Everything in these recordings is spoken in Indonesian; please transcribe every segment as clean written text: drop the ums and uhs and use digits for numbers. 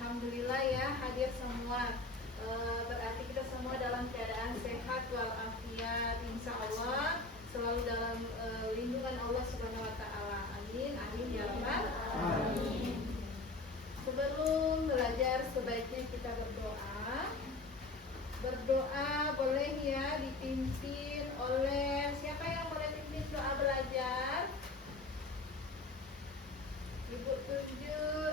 Alhamdulillah ya hadir semua. Berarti kita semua dalam keadaan sehat walafiat, insya Allah selalu dalam lindungan Allah Subhanahu Wa Taala. Amin, amin ya rabbal alamin. Sebelum belajar sebaiknya kita berdoa. Berdoa boleh ya dipimpin oleh siapa yang boleh pimpin doa belajar? Ibu tunjuk,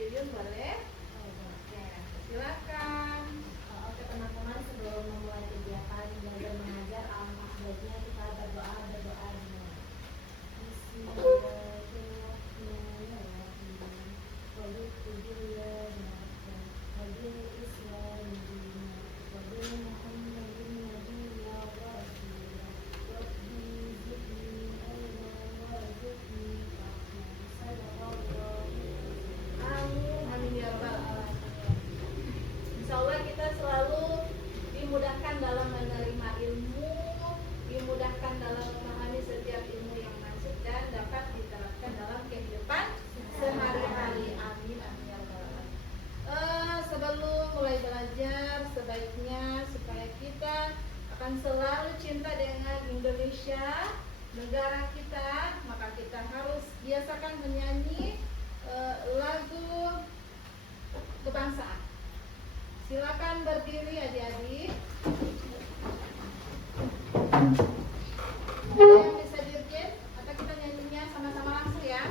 Yuyun boleh? Oke, silakan. Oke teman-teman, sebelum memulai kegiatan belajar mengajar, alangkah sebaiknya kita berdoa dulu. Amin ya rabbal alamin. Insya Allah kita selalu dimudahkan dalam menerima ilmu, dimudahkan dalam memahami setiap ilmu yang masuk dan dapat diterapkan dalam kehidupan sehari-hari. Amin, amin ya rabbal alamin. Sebelum mulai belajar, sebaiknya supaya kita akan selalu cinta dengan Indonesia, negara kita, maka kita harus biasakan menyanyi lagu kebangsaan. Silakan berdiri adik-adik. Ada yang bisa dirjen atau kita nyanyinya sama-sama langsung ya?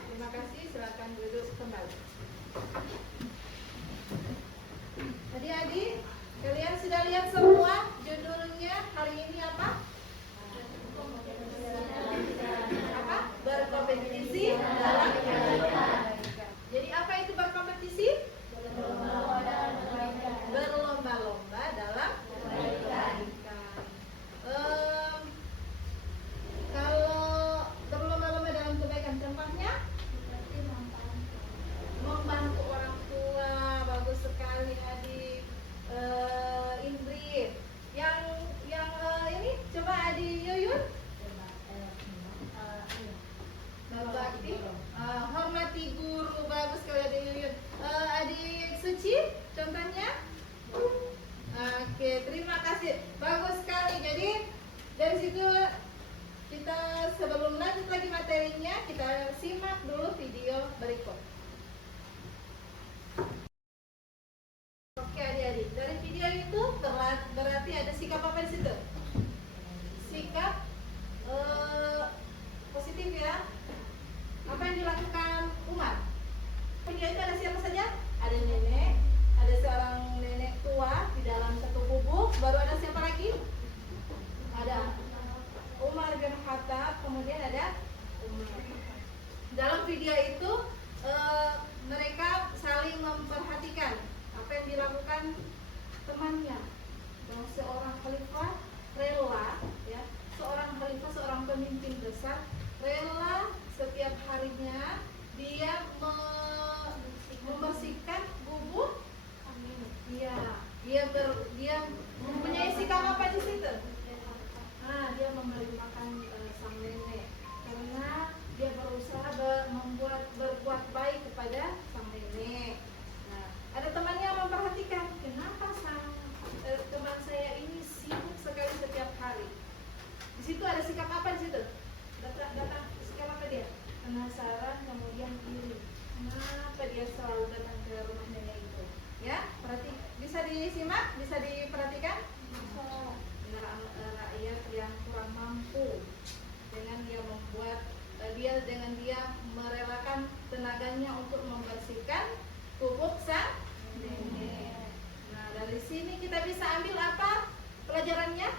Terima kasih, silakan duduk kembali. Adik-adik, kalian sudah lihat semua judulnya hari ini apa? Apa? Berkompetisi dalam kebaikan. Jadi apa itu berkompetisi? Berlomba-lomba dalam kebaikan. Kalau berlomba-lomba dalam kebaikan, contohnya membantu orang tua, bagus sekali adik. Indri, yang ini coba adik Yuyun, berbakti, hormati guru, bagus sekali adik Yuyun. Adik Suci, contohnya, oke, terima kasih, bagus sekali. Jadi dari situ kita sebelum lanjut lagi materinya, kita simak dulu video berikut. Oke adik-adik, dari video itu berarti ada sikap apa di situ? Sikap positif ya. Apa yang dilakukan Umar? Video itu ada siapa saja? Ada nenek, ada seorang nenek tua di dalam satu gubuk. Baru ada siapa lagi? Ada Umar bin Khattab, kemudian ada Umar. Dalam video itu mereka saling memperhatikan apa yang dilakukan temannya. Bahwa seorang khalifah rela, ya, seorang khalifah, seorang pemimpin besar rela setiap harinya dia membersihkan gubuk. Iya, dia mempunyai sikap apa di situ? Nah, dia memberi makan sang nenek karena dia berusaha berbuat baik kepada sang nenek. Ada temannya yang memperhatikan, kenapa teman saya ini sibuk sekali setiap hari. Di situ ada sikap apa di situ? Datang sikap apa dia? Penasaran, kemudian iri. Kenapa dia selalu datang ke rumah nenek itu? Ya, bisa disimak, bisa diperhatikan. Rakyat yang kurang mampu, dengan dia merelakan tenaganya untuk membersihkan gubuk sang nenek. Nah, dari sini kita bisa ambil apa pelajarannya?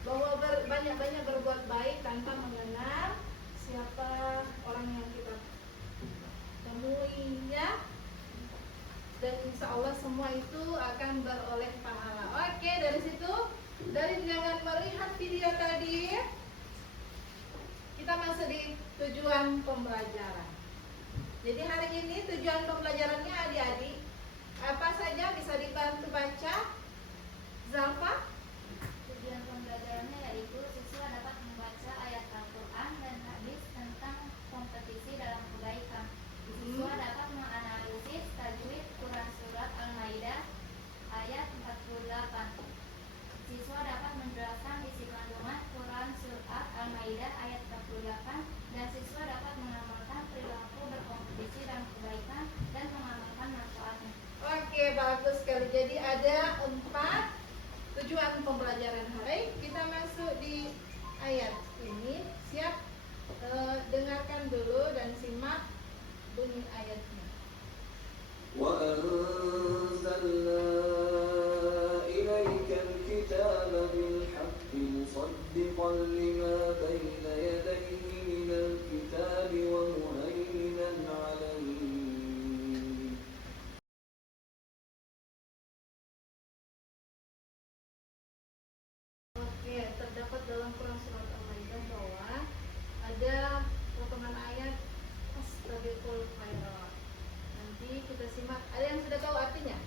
Bahwa banyak-banyak berbuat baik tanpa mengenal siapa orang yang kita temui, ya. Dan insya Allah semua itu akan beroleh pahala. Oke, dari situ, dari jangan melihat video tadi, kita masuk di tujuan pembelajaran. Jadi hari ini tujuan pembelajarannya adik-adik apa saja bisa dibantu baca? Zalfa? Tujuan pembelajarannya yaitu siswa dapat membaca ayat Al-Quran dan hadis tentang kompetisi dalam kebaikan. Siswa dapat menganalisis tajwid Quran Surat Al-Maidah ayat 48. Siswa dapat menjelaskan isi kandungan Quran Surat Al-Maidah ayat 48 dan siswa dapat mengamalkan perilaku berkompetisi dalam kebaikan dan mengamalkan manfaatnya. Oke, bagus sekali. Jadi ada 4 tujuan pembelajaran hari. Kita masuk di ayat ini. Siap? Dengarkan dulu dan simak bunyi ayatnya. وأنزلنا إليك الكتاب بالحق مصدقا لما بين يديه من الكتاب ومهيمنا عليه Oke, terdapat dalam Quran Surat Al-Maidah bahwa ada potongan ayat Astaghfirul khairat. Nanti kita simak. Ada yang sudah tahu artinya?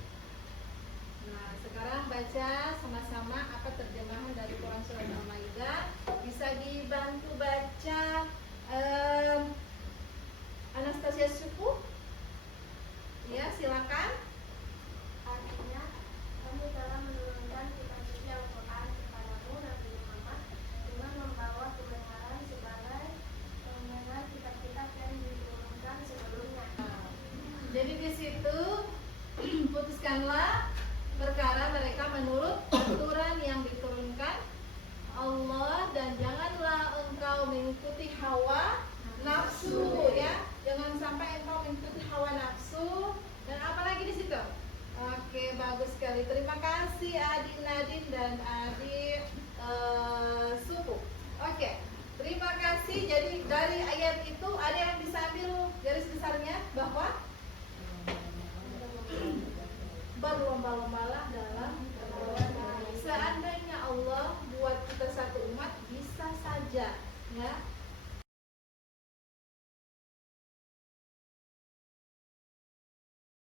Nah, sekarang baca sama-sama apa terjemahan dari Quran Surat Al-Maidah. Bisa dibantu baca Anastasia Suku? Ya, silakan. Artinya, kami telah menurunkan kitab suci Al-Quran kepadamu Nabi Muhammad dengan membawa kebenaran sebagai pengenal kitab-kitab yang diturunkan sebelumnya. Jadi di situ putuskanlah perkara mereka menurut aturan yang diturunkan Allah dan janganlah engkau mengikuti hawa nafsu ya. Jangan sampai engkau mengikuti hawa nafsu dan apalagi di situ. Oke, bagus sekali. Terima kasih Adik Nadine dan Adik Suku. Oke, terima kasih. Jadi dari ayat itu ada yang bisa ambil garis besarnya bahwa berlomba-lombalah dalam kebaikan. Seandainya Allah buat kita satu umat bisa saja ya.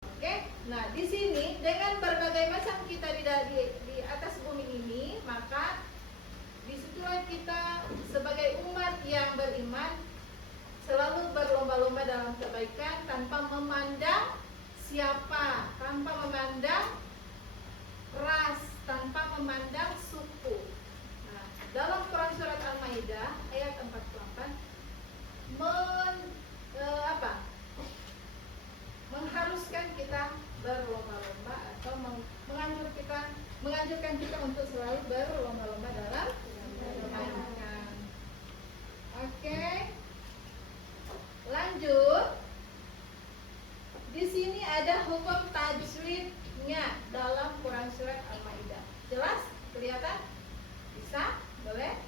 Oke, nah di sini dengan berbagai macam kita di atas bumi ini, maka disitulah kita sebagai umat yang beriman selalu berlomba-lomba dalam kebaikan tanpa memandang siapa, tanpa memandang ras, tanpa memandang suku. Nah, dalam Quran Surat Al-Maidah ayat 48 mengharuskan kita berlomba-lomba atau menganjurkan kita untuk selalu berlomba-lomba dalam kebaikan. Oke. Lanjut. Di sini ada hukum tajwidnya dalam Quran Surat Al-Maidah. Jelas? Kelihatan? Bisa? Boleh?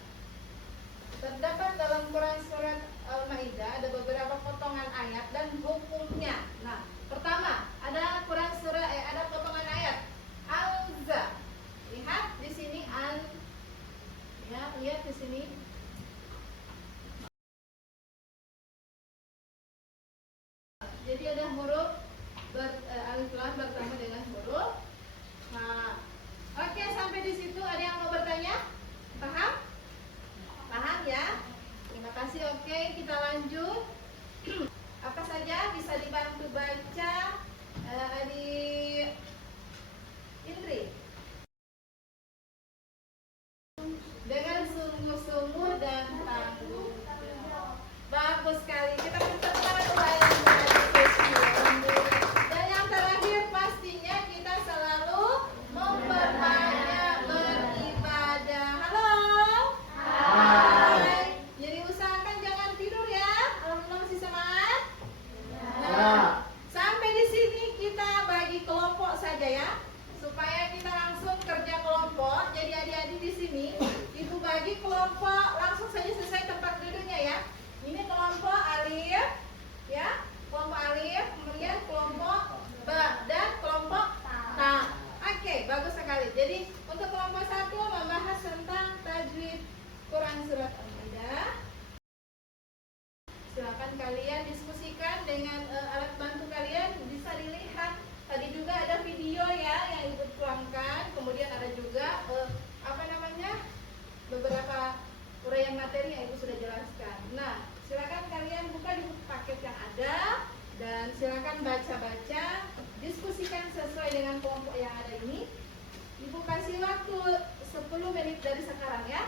Terdapat dalam Quran Surat Al-Maidah ada beberapa potongan ayat dan hukumnya. Nah, pertama ada Quran Surat ada potongan ayat Al-Za. Lihat di sini ya, lihat di sini. Jadi ada huruf alif lam bertemu dengan huruf. Nah, oke, sampai di situ ada yang mau bertanya? Paham? Paham ya? Terima kasih. Oke, kita lanjut. Apa saja bisa dibantu baca Adik Indri? Dengan sungguh-sungguh dan tanggung jawab. Bagus sekali. Kita tepuk tangan untuk dan yang terakhir pastinya kita selalu memperbanyak beribadah. Halo. Hai. Jadi usahakan jangan tidur ya. Alhamdulillah masih semangat. Nah, sampai di sini kita bagi kelompok saja ya, supaya kita silakan baca-baca, diskusikan sesuai dengan kelompok yang ada ini. Ibu kasih waktu 10 menit dari sekarang ya.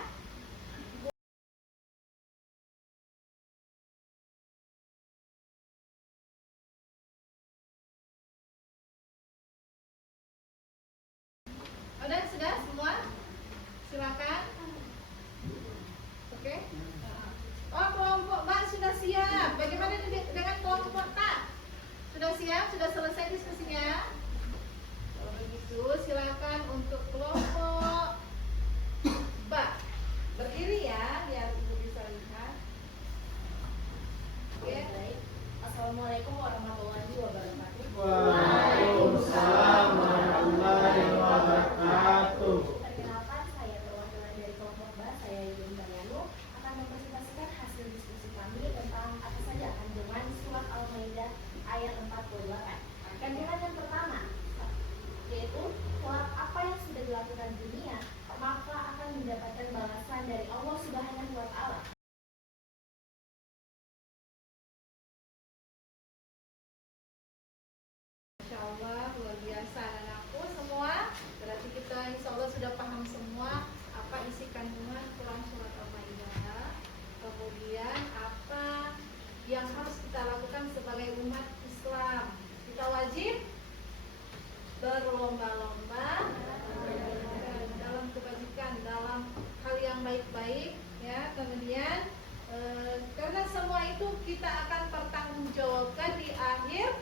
Sudah semua? Silakan. Oke. Oh, kelompok Mbak sudah siap. Bagaimana dengan kelompok Tak? Sudah siap? Sudah selesai diskusinya? Kalau begitu, silakan untuk kelompok Mbak. Berdiri ya, biar Ibu bisa lihat. Oke. Baik. Assalamualaikum warahmatullahi wabarakatuh. Waalaikumsalam warahmatullahi wabarakatuh. Perkenalkan, saya perwakilan dari kelompok B, saya Yuyun Dayanu, akan mempresentasikan hasil diskusi kami tentang apa saja kandungan surat Al-Maidah ayat 48. Kandungan yang pertama, yaitu sholat apa yang sudah dilakukan dunia, maka akan mendapatkan balasan dari Allah Subhanahu wa Ta'ala. Insya Allah luar biasa anak-anakku semua. Berarti kita insya Allah sudah paham semua apa isi kandungan Quran surat Al-Maidah. Kemudian apa yang harus kita lakukan sebagai umat Islam. Kita wajib berlomba-lomba dalam kebajikan, dalam hal yang baik-baik ya. Kemudian karena semua itu kita akan pertanggungjawabkan di akhir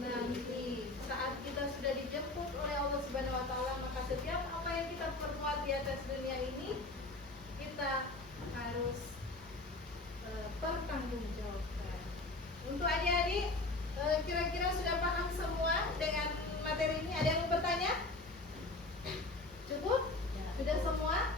nanti saat kita sudah dijemput oleh Allah Subhanahu wa Ta'ala, maka setiap apa yang kita perbuat di atas dunia ini kita harus pertanggungjawabkan. Untuk adik-adik, kira-kira sudah paham semua dengan materi ini? Ada yang mau bertanya? Cukup? Sudah semua?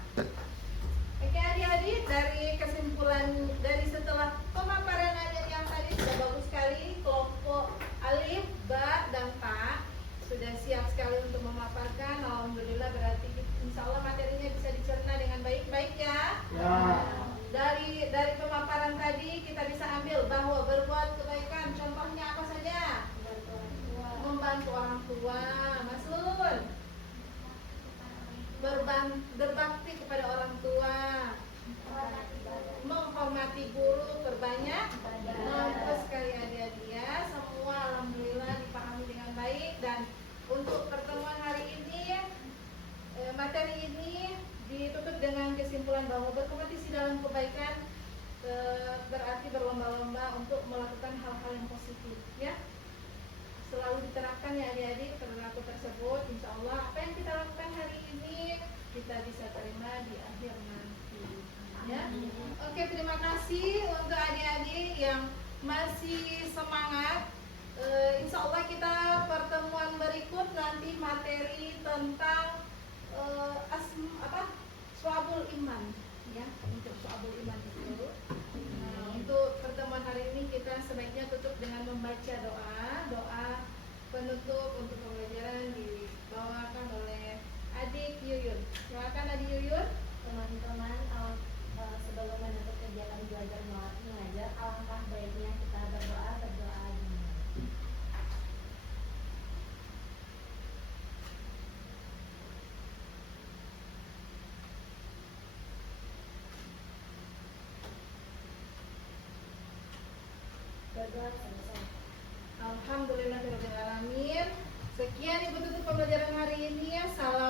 Oke adik-adik, dari kesimpulan dari setelah pemaparan ayat yang tadi sudah bagus sekali. Kelompok Alif, Ba, dan Ta sudah siap sekali untuk memaparkan. Alhamdulillah, berarti insya Allah materinya bisa dicerna dengan baik-baik ya. Dari pemaparan tadi kita bisa ambil bahwa berbuat kebaikan contohnya apa saja? Membantu orang tua, Masul. Berbakti kepada orang tua, menghormati guru, berbanyak nafas sekali adik-adik ya. Semua alhamdulillah dipahami dengan baik. Dan untuk pertemuan hari ini, materi ini ditutup dengan kesimpulan bahwa berkompetisi dalam kebaikan berarti berlomba-lomba untuk melakukan hal-hal yang positif ya. Selalu diterapkan ya adik-adik perilaku tersebut. Insya Allah apa yang kita lakukan hari ini kita bisa terima di akhir nanti ya. Oke, terima kasih untuk adik-adik yang masih semangat. Insya Allah kita pertemuan berikut nanti materi tentang Syu'abul Iman ya, untuk Syu'abul Iman itu. Untuk pertemuan hari ini kita sebaiknya tutup dengan membaca doa penutup untuk pembelajaran dibawakan oleh adik Yuyun. Silakan adik Yuyun. Teman-teman, sebelum menutup kegiatan belajar mengajar, alangkah baiknya kita berdoa dulu. Berdoa selesai. Alhamdulillahirobbilalamin. Sekian ibu tutup pembelajaran hari ini ya. Salam